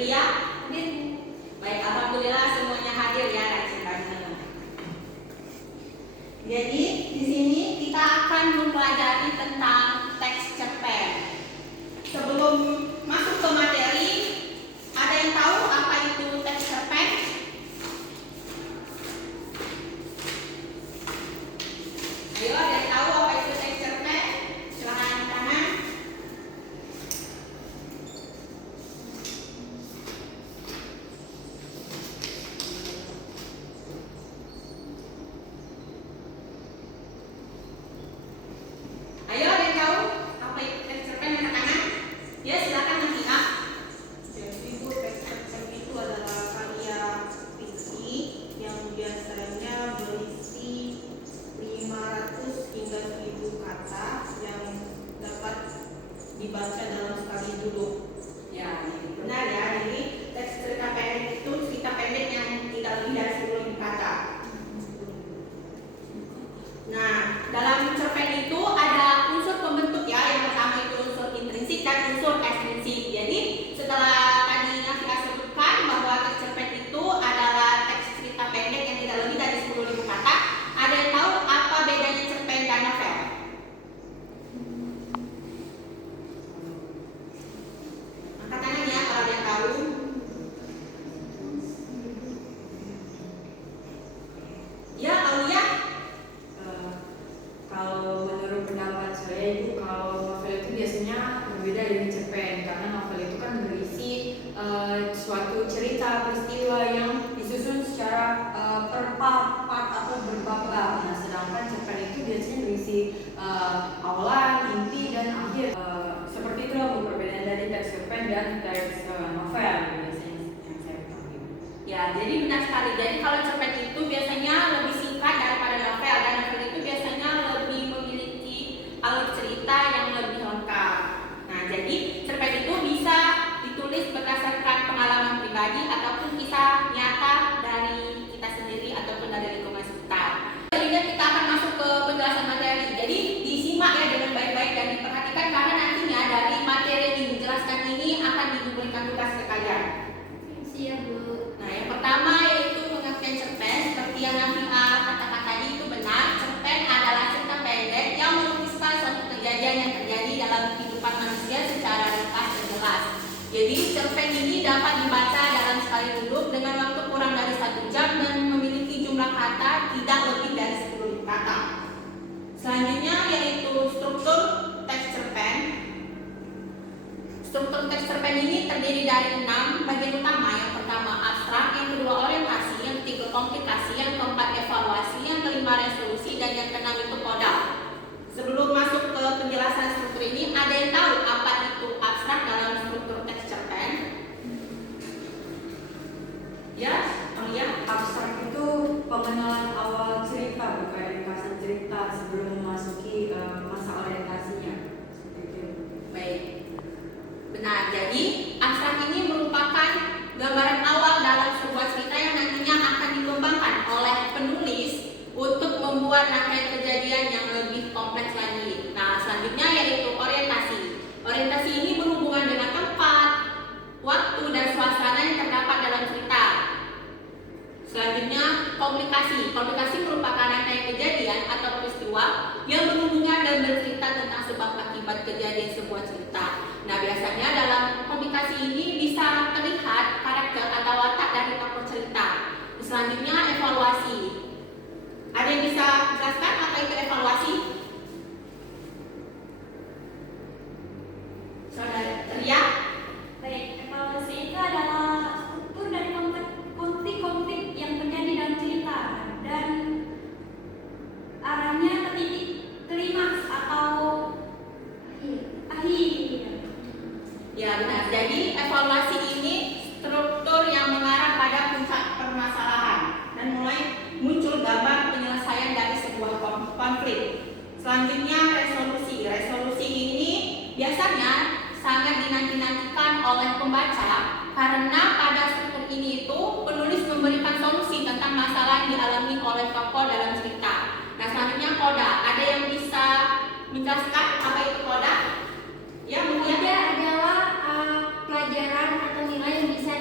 Ria? Hadir. Baik, alhamdulillah semuanya hadir ya adik-adik. Jadi di sini kita akan mempelajari tentang teks cerpen. Sebelum masuk ke materi, ada yang tahu apa itu teks cerpen? Ayo, ada yang tahu apa itu teks cerpen? Silakan angkat tangan. Ayo, ada yang tahu apa itu teks cerpen? Angkat tangan. Ya, silakan nanti Kak. Jadi Bu, teks cerpen itu adalah karya fiksi yang biasanya berisi 500 hingga 1000 kata yang dapat dibaca dalam sekali duduk. Ya, benar ya. Jadi teks cerita pendek itu cerita pendek yang tidak lebih dari 10.000 kata. Nah, dalam cerpen itu ada unsur pembentuk ya. Yang pertama itu unsur intrinsik dan unsur ekstrinsik. Jadi setelah tadi Nafia sebutkan bahwa teks cerpen itu adalah teks cerita pendek yang tidak lebih dari 10.000 kata, ada yang tahu apa bedanya cerpen dan novel? Angkat tangan ya kalau ada yang tahu. Ya, Aulia. Kalau menurut pendapat saya itu kalau novel itu biasanya berbeda dari cerpen karena novel itu kan berisi suatu cerita peristiwa yang disusun secara per part atau berbab-bab. Nah, sedangkan cerpen itu biasanya berisi awalan, inti dan akhir. Seperti itu lah perbedaan dari teks cerpen dan teks novel biasanya yang saya ketahui. Ya, jadi benar sekali. Jadi kalau cerpen itu biasanya lebih singkat daripada novel, dan novel itu biasanya lebih memiliki alur cerita yang lebih lengkap. Nah, jadi cerpen itu bisa ditulis berdasarkan pengalaman pribadi ataupun kisah nyata dari kita sendiri ataupun dari lingkungan sekitar. Selanjutnya kita akan masuk ke penjelasan materi. Jadi disimak ya dengan baik-baik dan diperhatikan karena nantinya dari materi yang dijelaskan ini akan diberikan tugas ke kalian. Siap, Bu. Nah, yang pertama yaitu pengertian cerpen. Seperti yang Nafia katakan tadi itu benar. Cerpen adalah cerita pendek yang melukiskan suatu kejadian yang terjadi dalam kehidupan manusia secara ringkas dan jelas. Jadi cerpen ini dapat dibaca dalam sekali duduk dengan waktu kurang dari 1 jam dan memiliki jumlah kata tidak lebih dari 10.000 kata. Selanjutnya yaitu struktur teks cerpen. Struktur teks cerpen ini terdiri dari 6 bagian utama. Yang pertama abstrak, yang kedua orientasi, yang ketiga komplikasi, yang keempat evaluasi, yang kelima resolusi, dan yang keenam itu kodal. Sebelum masuk ke penjelasan struktur ini, ada yang tahu apa itu abstrak dalam struktur teks cerpen? Ya, Aulia. Abstrak itu pengenalan awal cerita, bukan ringkasan cerita sebelum memasuki masa orientasinya. Seperti itu. Baik. Benar, jadi abstrak ini merupakan gambaran awal dalam sebuah cerita yang nantinya akan dikembangkan oleh penulis untuk membuat rangkaian kejadian yang lebih kompleks lagi. Nah, selanjutnya yaitu orientasi. Orientasi ini berhubungan dengan tempat, waktu, dan suasana yang terdapat dalam cerita. Selanjutnya komplikasi. Komplikasi merupakan rangkaian kejadian atau peristiwa yang berhubungan dan bercerita tentang sebab akibat kejadian sebuah cerita. Nah, biasanya dalam komplikasi ini bisa terlihat karakter atau watak dari tokoh cerita. Selanjutnya evaluasi. Ada yang bisa jelaskan apa itu evaluasi? Saudara Ria? Baik, evaluasi itu adalah struktur dari konflik-konflik yang terjadi dalam cerita dan arahnya ke titik klimaks atau akhir. Ya, benar. Jadi evaluasi ini struktur yang mengarah pada puncak permasalahan dan mulai muncul gambar penyelesaian dari sebuah konflik. Selanjutnya resolusi. Resolusi ini biasanya sangat dinanti-nantikan oleh pembaca karena pada struktur ini itu penulis memberikan solusi tentang masalah yang dialami oleh tokoh dalam cerita. Nah, selanjutnya koda. Ada yang bisa menjelaskan apa itu koda? Ya, mungkin Koda adalah pelajaran atau nilai yang bisa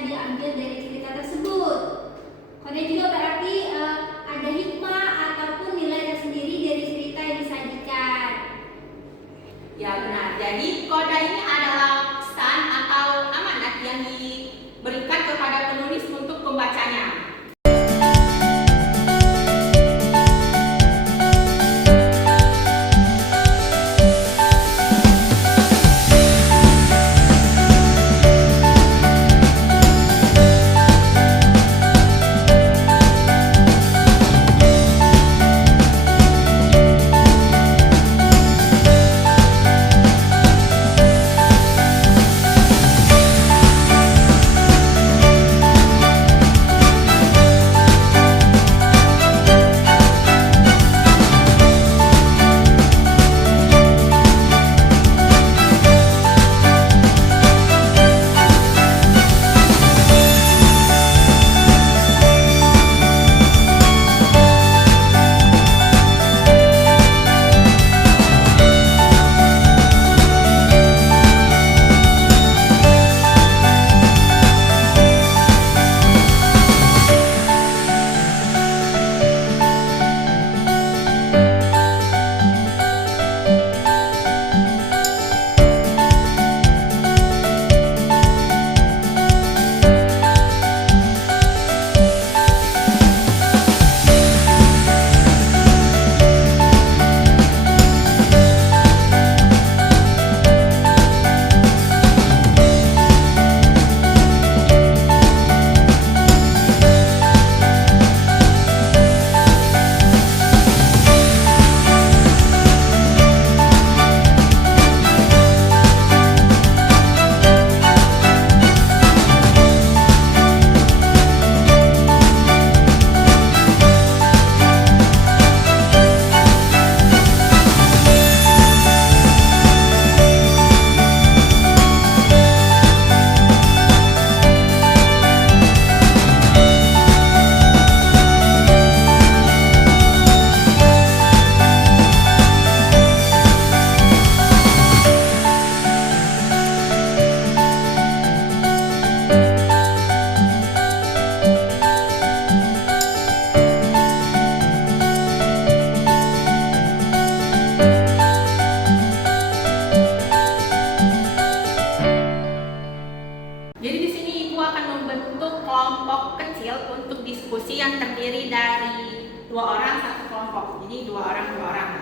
diskusi yang terdiri dari 2 orang satu kelompok. Jadi 2 orang.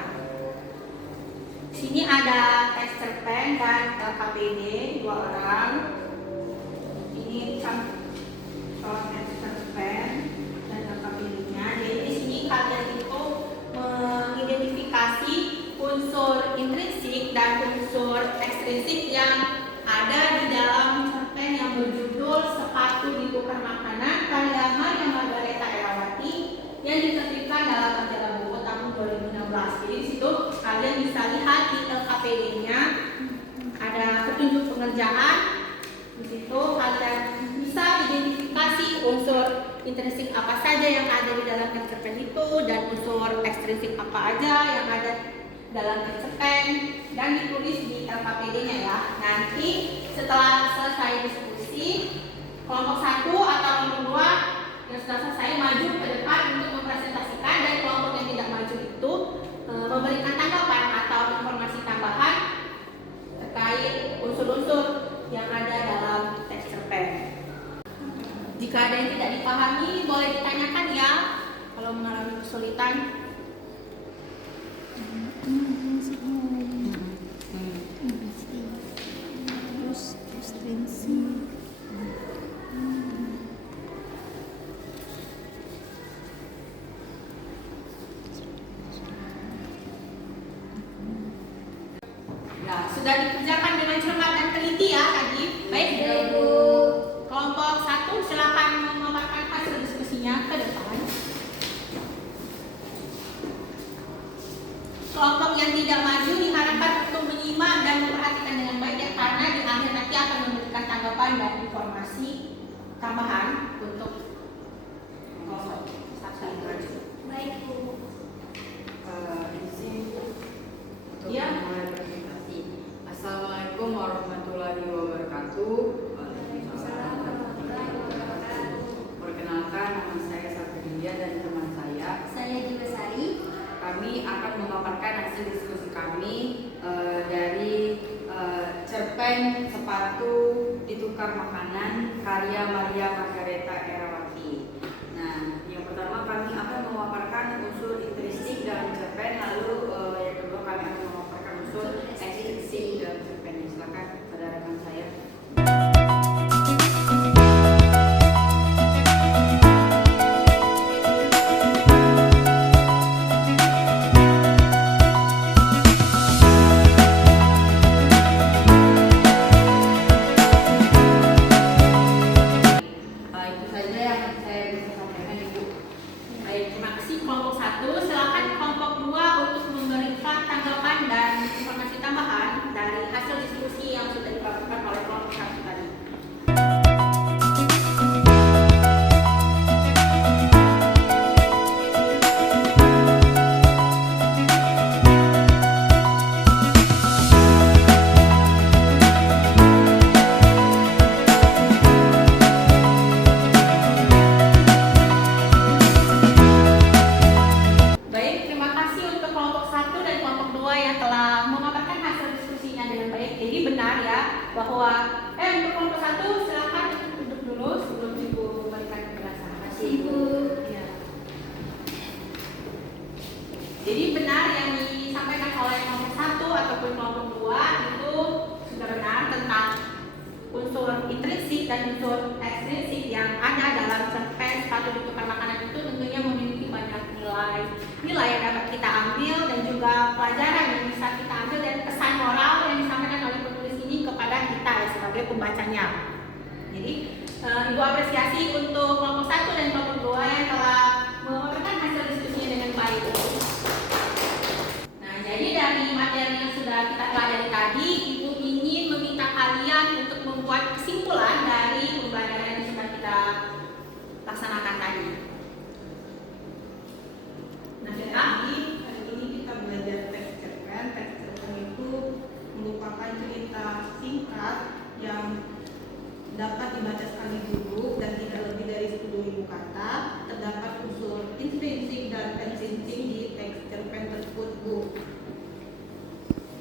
Sini ada teks cerpen dan LKPD 2 orang. Ini contoh teks cerpen dan LKPD-nya. Jadi di sini kalian itu mengidentifikasi unsur intrinsik dan unsur ekstrinsik yang ada di dalam cerpen yang berjudul Sepatu Ditukar Makanan karya Maria Margareta Erawati yang diterbitkan dalam majalah buku tahun 2016. Jadi di situ kalian bisa lihat di LKPD-nya ada petunjuk pengerjaan. Di situ kalian bisa identifikasi unsur intrinsik apa saja yang ada di dalam teks cerpen itu dan unsur ekstrinsik apa aja yang ada dalam teks cerpen dan ditulis di LKPD-nya ya. Nanti setelah selesai diskusi, kelompok 1 atau kelompok 2 yang sudah selesai maju ke depan untuk mempresentasikan dan kelompok yang tidak maju itu memberikan tanggapan atau informasi tambahan terkait unsur-unsur yang ada dalam teks cerpen. Jika ada yang tidak dipahami, boleh ditanyakan ya kalau mengalami kesulitan. Nah, sudah dikerjakan dengan cermat dan teliti ya tadi. Baik, Ibu. kelompok 1 silakan memaparkan hasil diskusinya ke depan. Kelompok yang tidak maju diharapkan untuk menyimak dan memperhatikan dengan baik ya, karena di akhir nanti akan memberikan tanggapan dan informasi tambahan untuk kelompok 1 yang maju. Baik, Bu. Izin untuk Ya. memulai presentasi. Assalamualaikum warahmatullahi wabarakatuh. Waalaikumsalam warahmatullahi wabarakatuh. Perkenalkan, nama saya Safiria dan teman saya. Saya Jiwasari. Kami akan memaparkan hasil diskusi kami dari cerpen Sepatu Ditukar Makanan karya Maria Margareta Erawati. Nah, yang pertama kami akan memaparkan unsur intrinsik dalam cerpen, lalu yang kedua kami akan memaparkan unsur ekstrinsik dalam cerpen. Silakan pada rekan saya. Itu saja yang saya bisa sampaikan, Ibu. Baik, terima kasih kelompok 1. Silakan kelompok 2 untuk memberikan tanggapan dan informasi tambahan dari hasil diskusi yang sudah dilakukan oleh kelompok 1 tadi. Baik, terima kasih untuk kelompok 1 dan kelompok 2 yang telah memaparkan hasil diskusinya dengan baik. Jadi benar ya bahwa untuk kelompok 1 silakan duduk dulu sebelum Ibu memberikan penjelasan. Terima kasih Ibu. Ya. Jadi benar yang disampaikan oleh kelompok 1 ataupun kelompok 2 itu sudah benar tentang unsur intrinsik dan unsur ekstrinsik yang ada dalam cerpen Sepatu Ditukar Makanan itu tentunya memiliki banyak nilai yang dapat kita ambil dan juga pelajaran yang bisa kita ambil dan pesan moral yang disampaikan oleh penulis ini kepada kita ya, sebagai pembacanya. Jadi Ibu apresiasi untuk kelompok 1 dan kelompok 2 yang telah memaparkan hasil diskusinya dengan baik. Nah, jadi dari materi yang sudah kita pelajari tadi, Ibu ingin meminta kalian untuk membuat kesimpulan dari pembelajaran yang sudah kita laksanakan tadi. Nah, Jadi hari ini kita belajar teks cerpen. Teks cerpen itu merupakan cerita singkat yang dapat dibaca sekali dulu dan tidak lebih dari 10.000 kata. Terdapat unsur intrinsik dan ekstrinsik di teks cerpen tersebut, Bu.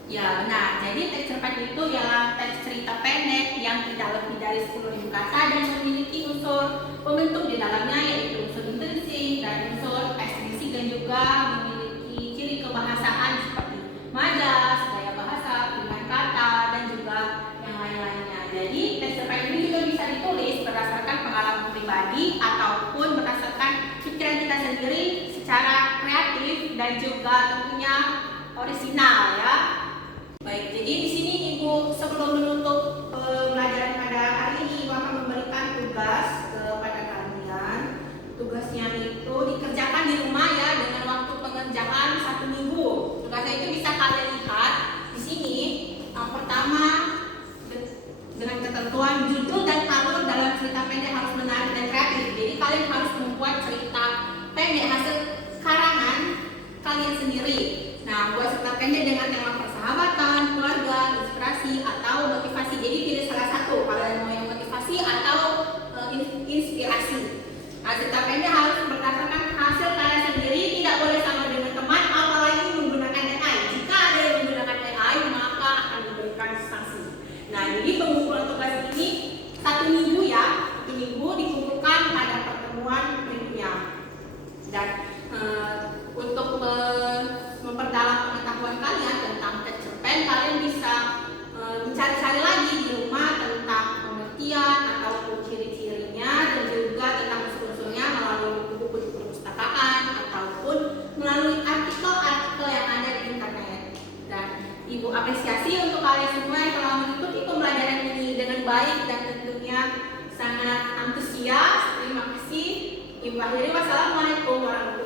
ya benar, jadi teks cerpen itu ialah teks cerita pendek yang tidak lebih dari 10.000 kata dan memiliki unsur pembentuk di dalamnya yaitu unsur intrinsik juga memiliki ciri kebahasaan seperti majas, gaya bahasa, pilihan kata, dan juga yang lain-lainnya. Jadi tes cerpen ini juga bisa ditulis berdasarkan pengalaman pribadi ataupun berdasarkan pikiran kita sendiri secara kreatif dan juga tentunya orisinal ya. Baik, jadi di sini Ibu sebelum menutup pelajaran pada hari ini Ibu akan memberikan tugas kepada kalian. Tugasnya itu dikerjakan di rumah ya dengan waktu pengerjaan 1 minggu. Tugasnya itu bisa kalian lihat di sini. Yang pertama dengan ketentuan judul dan alur dalam cerita pendek harus menarik dan kreatif. Jadi kalian harus membuat cerita pendek hasil karangan kalian sendiri. Nah, buat cerita pendek dengan tema persahabatan, keluarga, inspirasi atau motivasi. Jadi pilih salah satu. Kalian mau yang motivasi atau inspirasi. Nah, cerita pendek harus berdasarkan hasil kalian sendiri, tidak boleh sama dengan teman, apalagi menggunakan AI. Jika ada yang menggunakan AI, maka akan diberikan sanksi. Nah, jadi pengumpulan tugas ini 1 minggu ya, 1 minggu dikumpulkan pada pertemuan berikutnya. Dan untuk memperdalam pengetahuan kalian tentang tes cerpen, kalian bisa mencari-cari lagi di rumah tentang pengertian ataupun ciri-cirinya dan juga tentang unsur-unsurnya melalui buku-buku di perpustakaan ataupun melalui artikel-artikel yang ada di internet. Dan Ibu apresiasi untuk kalian semua yang telah mengikuti pembelajaran ini dengan baik dan tentunya sangat antusias. Terima kasih. Ibu akhiri, wassalamualaikum warahmatullahi wabarakatuh.